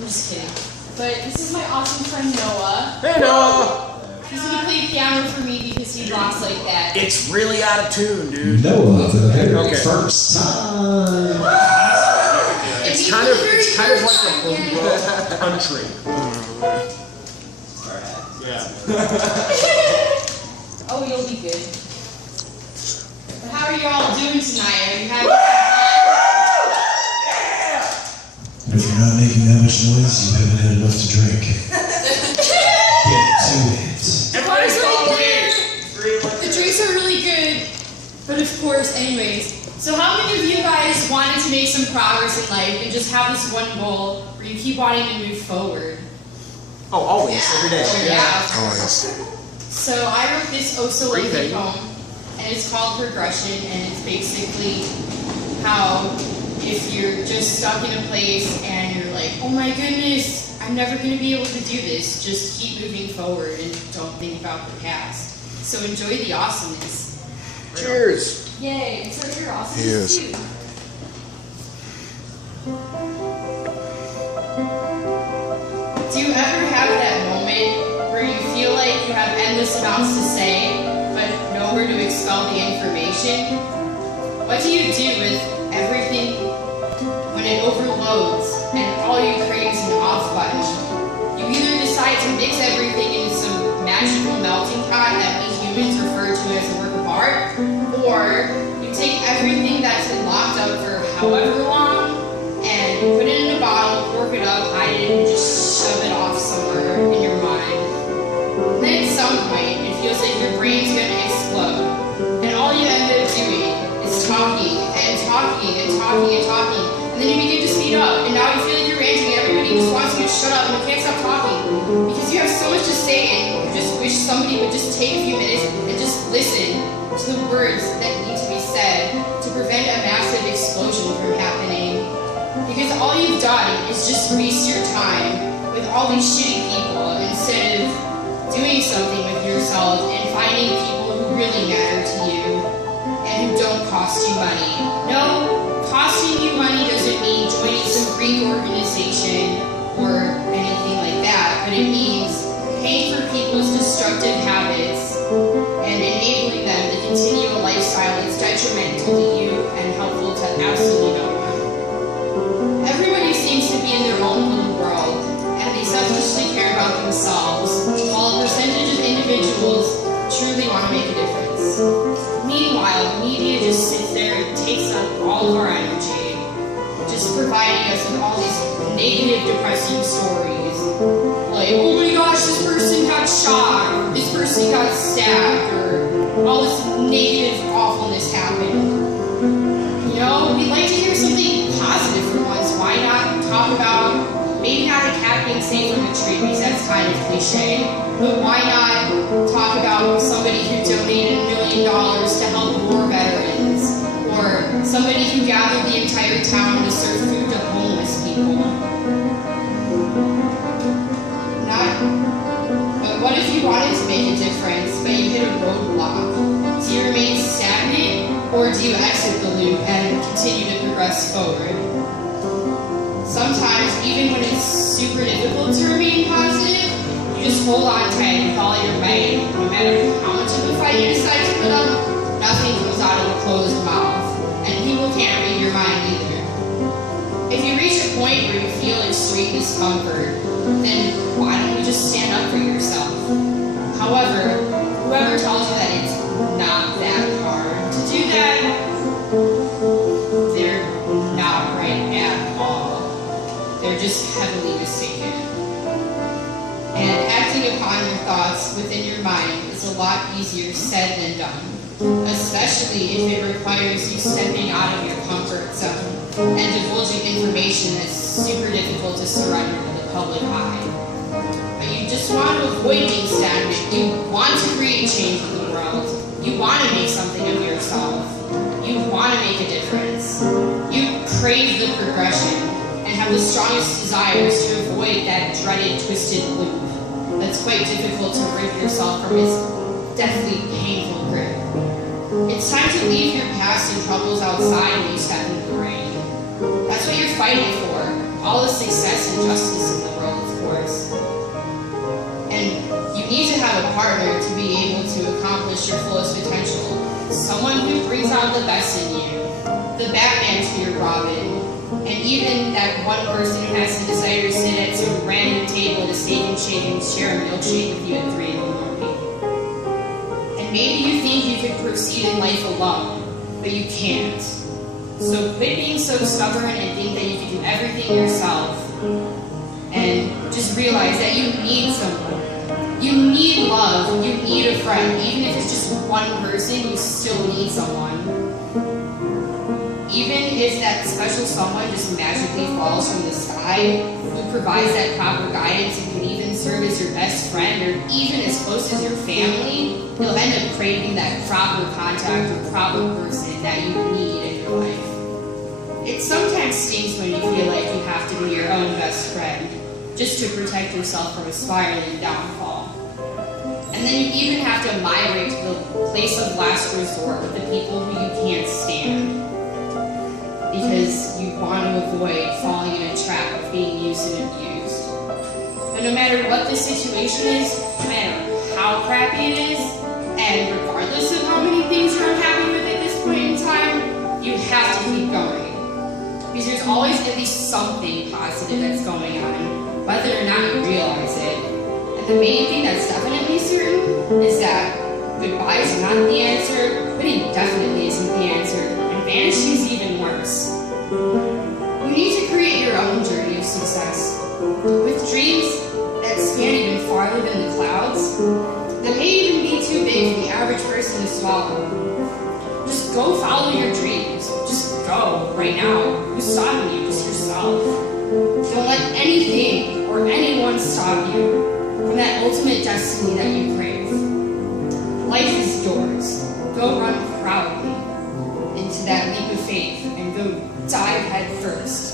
I'm just kidding. But this is my awesome friend Noah. Hey Noah! He's gonna play piano for me because he rocks like that. It's really out of tune, dude. Noah for the very first time. It's kind of like a homegrown country. Yeah. Oh, you'll be good. But how are you all doing tonight? Are you having If you're not making that much noise, you haven't had enough to drink. Get to it. Everybody's right there. The drinks are really good. But of course, anyways. So how many of you guys wanted to make some progress in life and just have this one goal where you keep wanting to move forward? Oh, always, every day. Oh, yeah. Always. So I wrote this so lengthy poem, and it's called Progression, and it's basically how if you're just stuck in a place and you're like, oh my goodness, I'm never going to be able to do this, just keep moving forward and don't think about the past. So enjoy the awesomeness. Cheers! Yay, and so you're awesomeness too. Do you ever have that moment where you feel like you have endless amounts to say, but nowhere to expel the information? What do you do with everything when it overloads and all you crave is an off button? You either decide to mix everything into some magical melting pot that we humans refer to as a work of art, or you take everything that's been locked up for however long and put it in a bottle, cork it up, hide it, and just shove it off somewhere in your mind. And then at some point, it feels like your brain's gonna explode, and all you end up doing is talking and talking and talking and talking, and then you begin to speed up, and now you feel like you're ranting, and everybody just wants you to shut up, and you can't stop talking, because you have so much to say, and you just wish somebody would just take a few minutes and just listen to the words that need to be said to prevent a massive explosion from happening. Because all you've done is just waste your time with all these shitty people instead of doing something with yourself and finding people who really matter to you and who don't cost you money. No, costing you money doesn't mean joining some Greek organization or anything like that, but it means paying for people's destructive habits and enabling them to continue a lifestyle that's detrimental to you and helpful to absolutely no one. Everybody seems to be in their own little world, and they selfishly care about themselves, while a percentage of individuals truly want to make a difference. Meanwhile, the media just sits there and takes up all of our energy, just providing us with all these negative, depressing stories. Like, oh my gosh, this person got shot, or this person got stabbed, or all this negative awfulness happened. You know, we'd like to hear something positive for once. Why not talk about, maybe not a cat being saved from a tree, because that's kind of cliche, but why not talk about somebody who donated $1 million to help war veterans, or somebody who gathered the entire town to serve food to homeless people? But what if you wanted to make a difference, but you hit a roadblock? Do you remain stagnant, or do you exit the loop and continue to progress forward? Sometimes, even when it's super difficult to remain positive, you just hold on tight with all your might. No matter how much of a fight you decide to put up, nothing comes out of a closed mouth, and people can't read your mind either. If you reach a point where you feel extreme discomfort, then why don't you just stand up for yourself? However, whoever tells you that it's not that hard to do that, they're not right at all. They're just heavily mistaken. And acting upon your thoughts within your mind is a lot easier said than done, especially if it requires you stepping out of your comfort zone and divulging information that's super difficult to surrender to the public eye. But you just want to avoid being stagnant. You want to create change in the world. You want to make something of yourself. You want to make a difference. You crave the progression and have the strongest desires to avoid that dreaded twisted loop that's quite difficult to rid yourself from its deathly painful grip. It's time to leave your past and troubles outside when you step into the rain. That's what you're fighting for. All the success and justice yours. And you need to have a partner to be able to accomplish your fullest potential. Someone who brings out the best in you, the Batman to your Robin, and even that one person who has the desire to sit at some random table at a steak and shake and share a milkshake with you at 3 in the morning. And maybe you think you can proceed in life alone, but you can't. So quit being so stubborn and think that you can do everything yourself. And just realize that you need someone. You need love. You need a friend. Even if it's just one person, you still need someone. Even if that special someone just magically falls from the sky, who provides that proper guidance and can even serve as your best friend or even as close as your family, you'll end up craving that proper contact or proper person that you need in your life. It sometimes stinks when you feel like you have to be your own best friend, just to protect yourself from a spiraling downfall. And then you even have to migrate to the place of last resort with the people who you can't stand, because you want to avoid falling in a trap of being used and abused. But no matter what the situation is, no matter how crappy it is, and regardless of how many things you're unhappy with at this point in time, you have to keep going. Because there's always at least something positive that's going on, whether or not you realize it. And the main thing that's definitely certain is that goodbye is not the answer, quitting definitely isn't the answer, and vanishing is even worse. You need to create your own journey of success, with dreams that span even farther than the clouds, that may even be too big for the average person to swallow. Just go follow your dreams. Just go, right now. Who's stopping you? Just yourself. Don't let anything or anyone stop you from that ultimate destiny that you crave. Life is yours. Go run proudly into that leap of faith and go dive head first